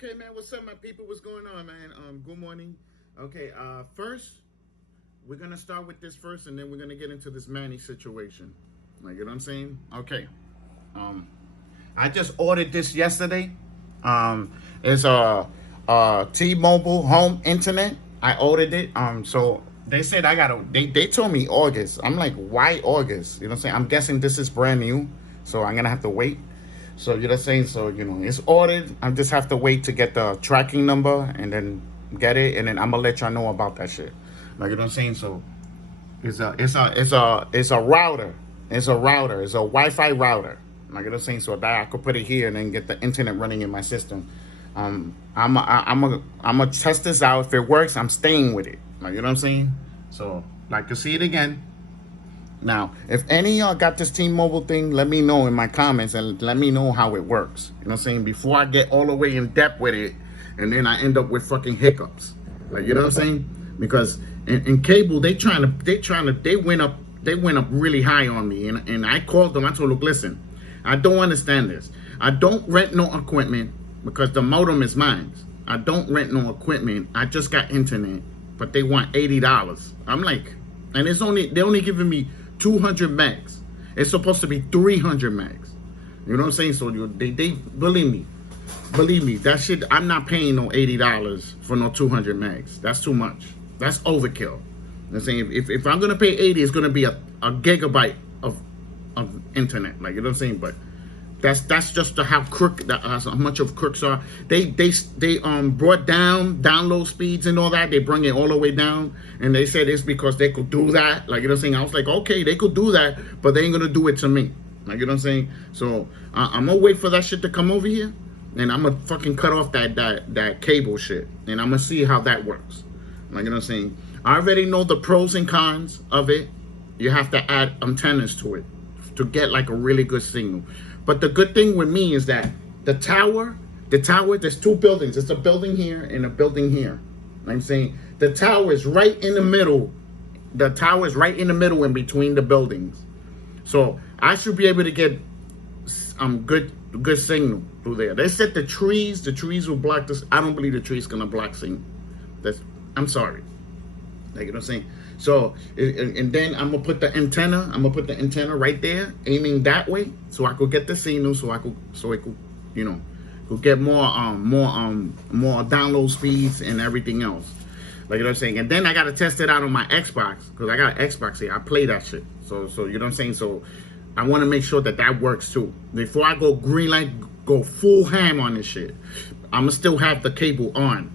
Okay, man, what's up, my people? What's going on, man? Good morning. Okay, first, we're gonna start with this first, and then we're gonna get into this Manny situation. Like, you know what I'm saying? Okay. Um, I just ordered this yesterday. It's a T-Mobile home internet. I ordered it. So they said I gotta. They told me August. I'm like, why August? You know what I'm saying? I'm guessing this is brand new, so I'm gonna have to wait. So you're just saying, so it's ordered. I just have to wait to get the tracking number and then get it, and then I'm gonna let y'all know about that shit. Like, you know what I'm saying? So it's a router. It's a router. It's a Wi-Fi router. Like, you know what I'm saying? So that I could put it here and then get the internet running in my system. I'm a test this out. If it works, I'm staying with it. Like, you know what I'm saying? So like to see it again. Now, if any of y'all got this T-Mobile thing, let me know in my comments and let me know how it works. You know what I'm saying? Before I get all the way in depth with it, and then I end up with fucking hiccups. Like, you know what I'm saying? Because in cable, they went up really high on me, and I called them. I told them, look, listen, I don't understand this. I don't rent no equipment because the modem is mine. I don't rent no equipment. I just got internet, but they want $80. I'm like, and they're only giving me 200 megs. It's supposed to be 300 megs. You know what I'm saying? So they believe me, that shit, I'm not paying no $80 for no 200 megs. That's too much. That's overkill. You know what I'm saying? If I'm gonna pay 80, it's gonna be a gigabyte of internet. Like, you know what I'm saying? But that's just how how much of crooks are. They brought down download speeds and all that. They bring it all the way down, and they said it's because they could do that. Like, you know what I'm saying? I was like, okay, they could do that, but they ain't gonna do it to me. Like, you know what I'm saying? So I'm gonna wait for that shit to come over here, and I'm gonna fucking cut off that cable shit, and I'm gonna see how that works. Like, you know what I'm saying? I already know the pros and cons of it. You have to add antennas to it to get like a really good signal. But the good thing with me is that the tower, there's two buildings. It's a building here and a building here. Like I'm saying, the tower is right in the middle. The tower is right in the middle in between the buildings. So I should be able to get good signal through there. They said the trees will block this. I don't believe the trees gonna block signal. I'm sorry. Like, you know what I'm saying? So, and then I'm gonna put the antenna right there, aiming that way, so I could get the signal, so it could, could get more download speeds and everything else. Like, you know what I'm saying? And then I gotta test it out on my Xbox, because I got an Xbox here. I play that shit. So you know what I'm saying? So I want to make sure that works too. Before I go green light, go full ham on this shit, I'm gonna still have the cable on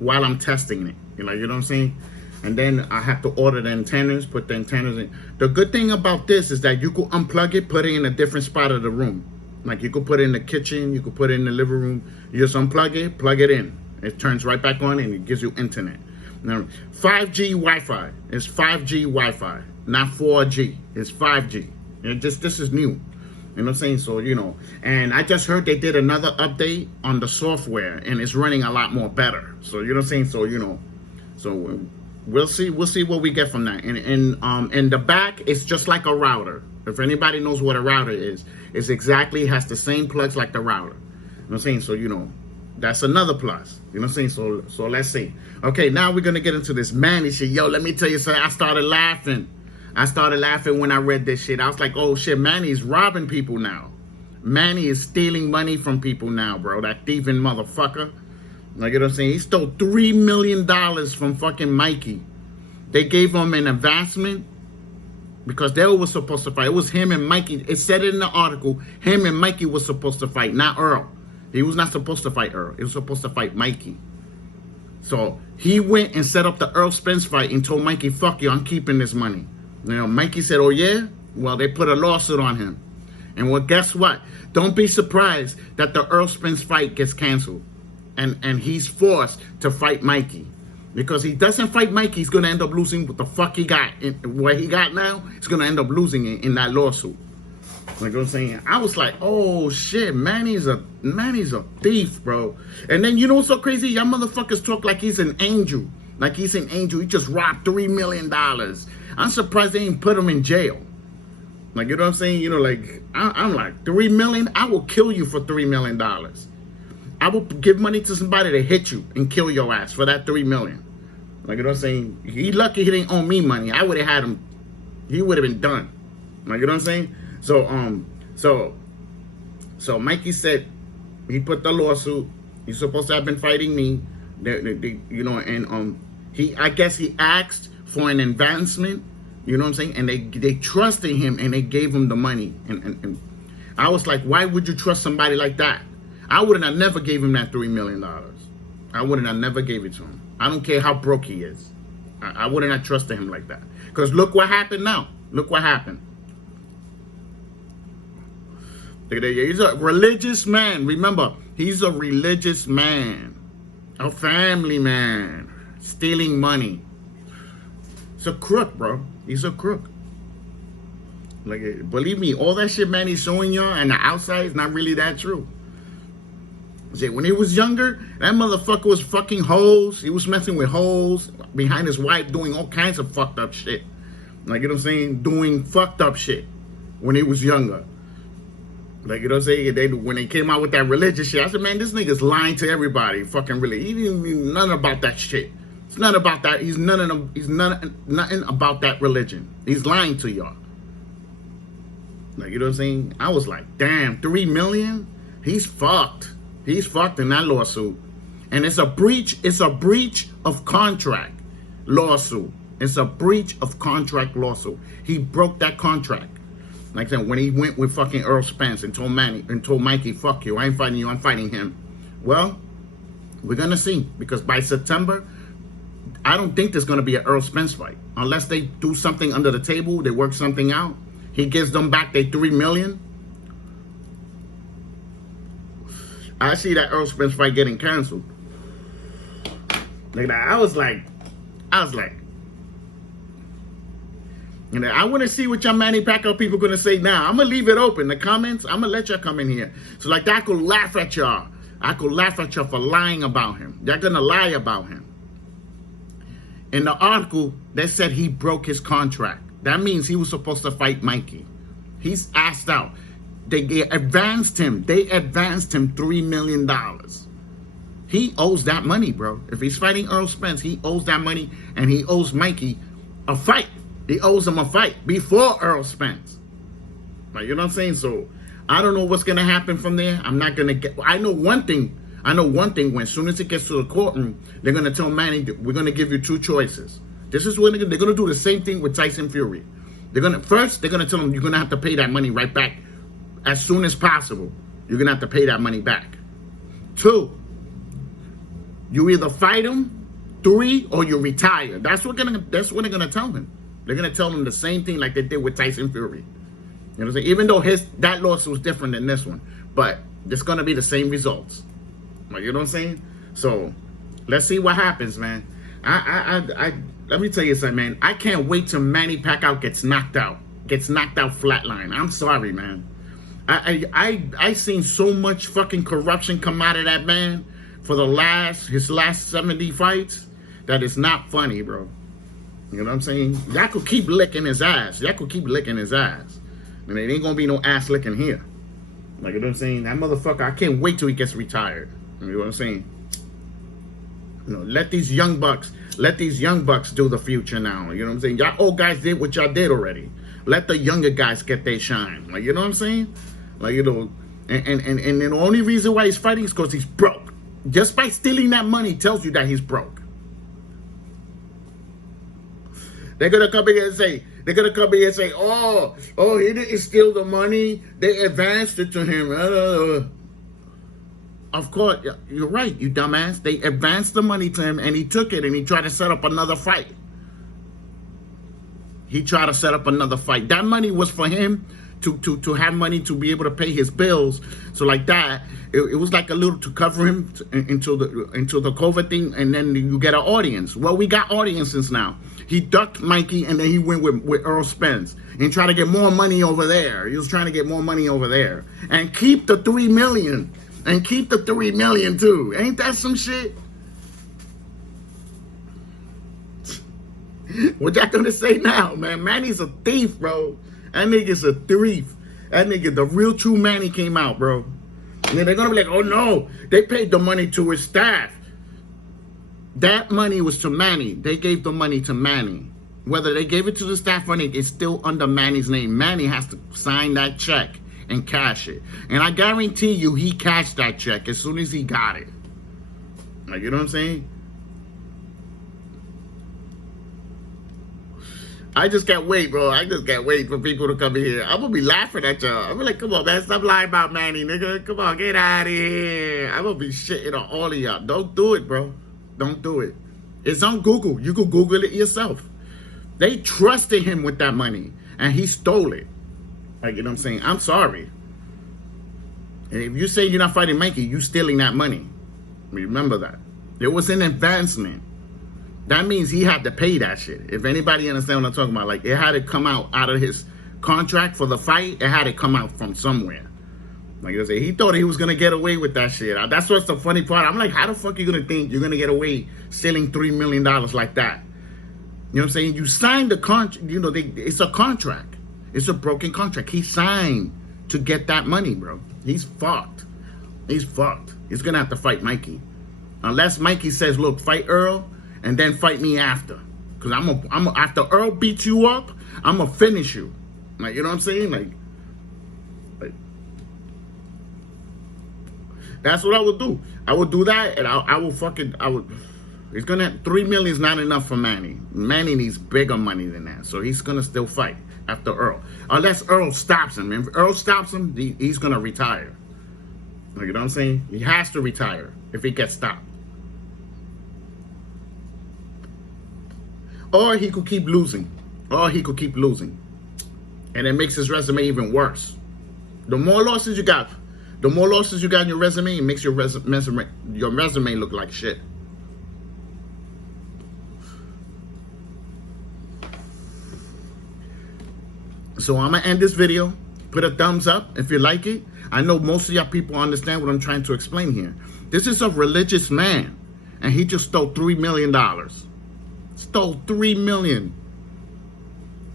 while I'm testing it. You know what I'm saying? And then I have to order the antennas, put the antennas in. The good thing about this is that you could unplug it, put it in a different spot of the room. Like, you could put it in the kitchen, you could put it in the living room. You just unplug it, plug it in. It turns right back on and it gives you internet. Now, 5G Wi-Fi. It's 5G Wi-Fi, not 4G. It's 5G. This is new. You know what I'm saying? So, and I just heard they did another update on the software, and it's running a lot more better. So, you know what I'm saying? So, so we'll see what we get from that. And in the back, it's just like a router. If anybody knows what a router is, it's exactly has the same plugs like the router. You know what I'm saying? So, that's another plus. You know what I'm saying? So let's see. Okay, now we're gonna get into this Manny shit. Yo, let me tell you something. I started laughing when I read this shit. I was like, oh shit, Manny's robbing people now. Manny is stealing money from people now, bro. That thieving motherfucker. Like, you know what I'm saying? He stole $3 million from fucking Mikey. They gave him an advancement because they were supposed to fight. It was him and Mikey. It said it in the article. Him and Mikey was supposed to fight, not Earl. He was not supposed to fight Earl. He was supposed to fight Mikey. So he went and set up the Earl Spence fight and told Mikey, fuck you, I'm keeping this money. Mikey said, oh yeah? Well, they put a lawsuit on him. And well, guess what? Don't be surprised that the Earl Spence fight gets canceled. And he's forced to fight Mikey. Because he doesn't fight Mikey, he's going to end up losing what the fuck he got. What he got now, he's going to end up losing it in that lawsuit. Like I'm saying, I was like, oh shit, Manny's a thief, bro. And then you know what's so crazy? Y'all motherfuckers talk like he's an angel. Like he's an angel. He just robbed $3 million. I'm surprised they ain't put him in jail. Like, you know what I'm saying? Like, I'm like, $3 million? I will kill you for $3 million. I would give money to somebody to hit you and kill your ass for that $3 million. Like, you know what I'm saying? He lucky he didn't owe me money. I would have had him. He would have been done. Like, you know what I'm saying? So Mikey said he put the lawsuit. He's supposed to have been fighting me. You know, and I guess he asked for an advancement. You know what I'm saying? And they trusted him and they gave him the money. And I was like, why would you trust somebody like that? I wouldn't have never gave him that $3 million. I wouldn't have never gave it to him. I don't care how broke he is. I wouldn't have trusted him like that. Because look what happened now. Look what happened. He's a religious man. Remember, he's a religious man. A family man. Stealing money. It's a crook, bro. He's a crook. Like, believe me, all that shit, man, he's showing y'all on the outside is not really that true. See, when he was younger, that motherfucker was fucking hoes. He was messing with hoes behind his wife, doing all kinds of fucked up shit. Like, you know what I'm saying? Doing fucked up shit when he was younger. Like, you know what I'm saying? When they came out with that religious shit, I said, man, this nigga's lying to everybody. Fucking really. He didn't mean nothing about that shit. It's nothing about that. He's nothing about that religion. He's lying to y'all. Like, you know what I'm saying? I was like, damn, $3 million? He's fucked. He's fucked in that lawsuit. And it's a breach of contract lawsuit. It's a breach of contract lawsuit. He broke that contract. Like I said, when he went with fucking Earl Spence and told Mikey, fuck you, I ain't fighting you, I'm fighting him. Well, we're gonna see. Because by September, I don't think there's gonna be an Earl Spence fight. Unless they do something under the table, they work something out. He gives them back their $3 million. I see that Earl Spence fight getting canceled. Like that, I was like, you know, I want to see what your Manny Pacquiao people gonna say now. I'm gonna leave it open. The comments, I'm gonna let y'all come in here. So like that, I could laugh at y'all. I could laugh at y'all for lying about him. They're gonna lie about him. In the article, they said he broke his contract. That means he was supposed to fight Mikey. He's asked out. They advanced him. They advanced him $3 million. He owes that money, bro. If he's fighting Earl Spence, he owes that money, and he owes Mikey a fight. He owes him a fight before Earl Spence. Like, you know what I'm saying? So I don't know what's gonna happen from there. I'm not gonna get. I know one thing. When as soon as it gets to the courtroom, they're gonna tell Manny, we're gonna give you two choices. This is when they're gonna do the same thing with Tyson Fury. They're gonna tell him you're gonna have to pay that money right back as soon as possible. You're gonna have to pay that money back. 2, you either fight him. 3, or you retire. That's what they're gonna tell him. They're gonna tell him the same thing like they did with Tyson Fury. You know what I'm saying? Even though that lawsuit was different than this one, but it's gonna be the same results. Like, you know what I'm saying? So let's see what happens, man. Let me tell you something, man. I can't wait till Manny Pacquiao gets knocked out flatline. I'm sorry, man. I seen so much fucking corruption come out of that man for his last 70 fights that it's not funny, bro. You know what I'm saying? Y'all could keep licking his ass. And it ain't gonna be no ass licking here. Like, you know what I'm saying? That motherfucker, I can't wait till he gets retired. You know what I'm saying? You know, let these young bucks do the future now. You know what I'm saying? Y'all old guys did what y'all did already. Let the younger guys get their shine. Like, you know what I'm saying? Like, you know, and the only reason why he's fighting is because he's broke. Just by stealing that money tells you that he's broke. They're gonna come here and say, oh, he didn't steal the money. They advanced it to him. Of course, you're right, you dumbass. They advanced the money to him, and he took it, and he tried to set up another fight. That money was for him to have money to be able to pay his bills. So like that, it was like a little to cover him until the COVID thing, and then you get an audience. Well, we got audiences now. He ducked Mikey, and then he went with Earl Spence and tried to get more money over there. He was trying to get more money over there and keep the $3 million. And keep the $3 million too. Ain't that some shit? What y'all gonna say now, man? Manny's a thief, bro. That nigga's a thief. That nigga, the real true Manny came out, bro. And they're gonna be like, oh no, they paid the money to his staff. That money was to Manny. They gave the money to Manny. Whether they gave it to the staff or not, it's still under Manny's name. Manny has to sign that check and cash it. And I guarantee you he cashed that check as soon as he got it. Like, you know what I'm saying? I just can't wait, bro. I just can't wait for people to come in here. I'm gonna be laughing at y'all. I'm like, come on, man. Stop lying about Manny, nigga. Come on, get out of here. I'm gonna be shitting on all of y'all. Don't do it, bro. Don't do it. It's on Google. You can Google it yourself. They trusted him with that money, and he stole it. Like, you know what I'm saying? I'm sorry. And if you say you're not fighting Mikey, you stealing that money. Remember that. It was an advancement. That means he had to pay that shit. If anybody understand what I'm talking about, like, it had to come out of his contract for the fight. It had to come out from somewhere. Like I say, he thought he was gonna get away with that shit. That's what's the funny part. I'm like, how the fuck you gonna think you're gonna get away stealing $3 million like that? You know what I'm saying? You signed the contract. You know, it's a contract. It's a broken contract. He signed to get that money, bro. He's fucked. He's fucked. He's gonna have to fight Mikey, unless Mikey says, "Look, fight Earl and then fight me after." Cause after Earl beats you up, I'm gonna finish you. Like, you know what I'm saying? Like that's what I would do. I would do that, and I would. He's gonna. $3 million is not enough for Manny. Manny needs bigger money than that, so he's gonna still fight after Earl, unless Earl stops him. If Earl stops him, he's gonna retire. Like, you know what I'm saying? He has to retire if he gets stopped, or he could keep losing, and it makes his resume even worse. The more losses you got. The more losses you got in your resume, it makes your resume look like shit. So I'm going to end this video. Put a thumbs up if you like it. I know most of y'all people understand what I'm trying to explain here. This is a religious man, and he just stole $3 million. Stole $3 million.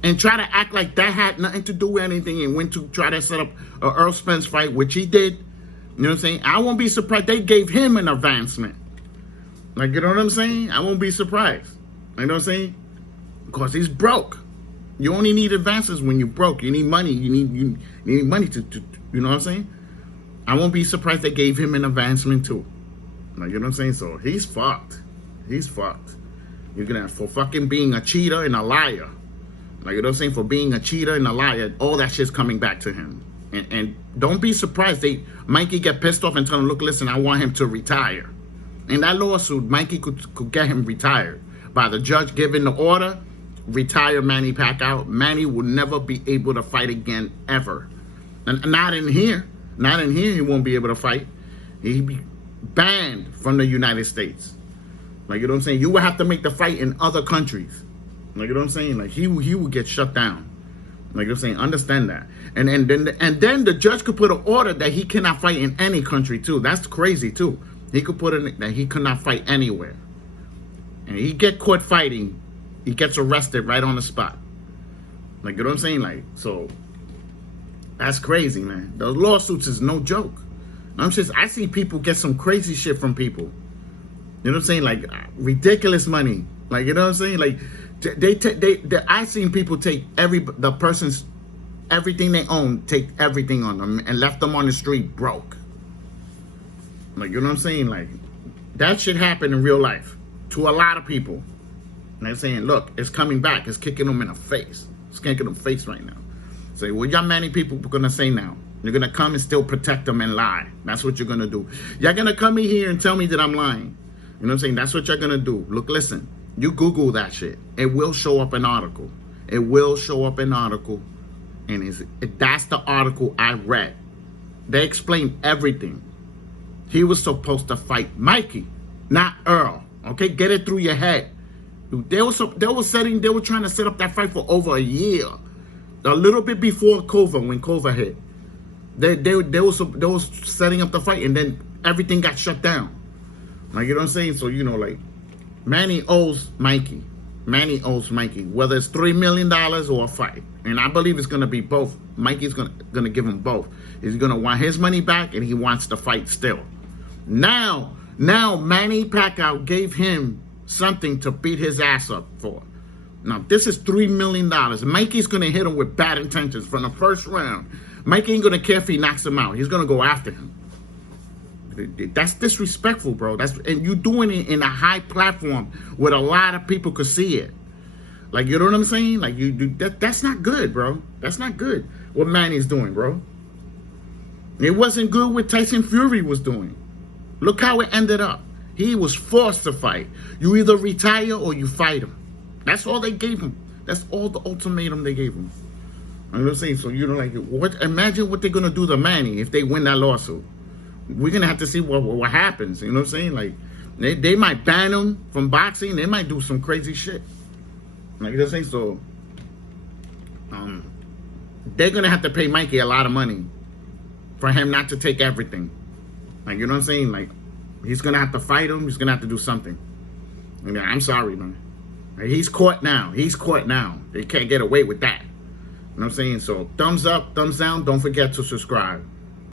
And try to act like that had nothing to do with anything and went to try to set up a Earl Spence fight, which he did. You know what I'm saying? I won't be surprised. They gave him an advancement. Like, you know what I'm saying? I won't be surprised. You know what I'm saying? Because he's broke. You only need advances when you're broke. You need money. You need money to you know what I'm saying? I won't be surprised they gave him an advancement too. Like, you know what I'm saying? So he's fucked. He's fucked. You're gonna, for fucking being a cheater and a liar. Like, you know what I'm saying? For being a cheater and a liar, all that shit's coming back to him. And don't be surprised Mikey get pissed off and tell him, look, listen, I want him to retire. In that lawsuit, Mikey could get him retired. By the judge giving the order, retire Manny Pacquiao. Manny will never be able to fight again, ever. And not in here. Not in here he won't be able to fight. He'd be banned from the United States. Like, you know what I'm saying? You will have to make the fight in other countries. Like, you know what I'm saying? Like, he will get shut down. Like, you're saying, understand that. And then the judge could put an order that he cannot fight in any country too. That's crazy too. He could put in that he could not fight anywhere. And he get caught fighting, he gets arrested right on the spot. Like, you know what I'm saying? Like, so that's crazy, man. Those lawsuits is no joke. I see people get some crazy shit from people. You know what I'm saying? Like, ridiculous money. Like, you know what I'm saying? Like, I seen people take the person's everything they own, take everything on them and left them on the street broke. Like, you know what I'm saying? Like, that shit happened in real life to a lot of people. And they're saying, look, it's coming back. It's kicking them in the face. It's kicking them in the face right now. So what y'all many people are gonna say now? You're gonna come and still protect them and lie. That's what you're gonna do. Y'all gonna come in here and tell me that I'm lying. You know what I'm saying? That's what you're gonna do. Look, listen. You Google that shit. It will show up an article. It will show up an article. And that's the article I read. They explained everything. He was supposed to fight Mikey, not Earl. Okay, get it through your head. They were trying to set up that fight for over a year. A little bit before COVID, when COVID hit. They was setting up the fight, and then everything got shut down. Like, you know what I'm saying? So, you know, like, Manny owes Mikey. Manny owes Mikey, whether it's $3 million or a fight. And I believe it's going to be both. Mikey's going to give him both. He's going to want his money back, and he wants to fight still. Now Manny Pacquiao gave him something to beat his ass up for. Now, this is $3 million. Mikey's going to hit him with bad intentions from the first round. Mikey ain't going to care if he knocks him out. He's going to go after him. That's disrespectful, bro. And you doing it in a high platform where a lot of people could see it. Like, you know what I'm saying? Like, that's not good, bro. That's not good what Manny's doing, bro. It wasn't good what Tyson Fury was doing. Look how it ended up. He was forced to fight. You either retire or you fight him. That's all they gave him. That's all the ultimatum they gave him. You know what I'm saying? So, you know, like, imagine what they're going to do to Manny if they win that lawsuit. We're going to have to see what happens. You know what I'm saying? Like, they might ban him from boxing. They might do some crazy shit. Like, you know what I'm saying? So, they're going to have to pay Mikey a lot of money for him not to take everything. Like, you know what I'm saying? Like, he's going to have to fight him. He's going to have to do something. I mean, I'm sorry, man. Like, he's caught now. He's caught now. They can't get away with that. You know what I'm saying? So, thumbs up, thumbs down. Don't forget to subscribe.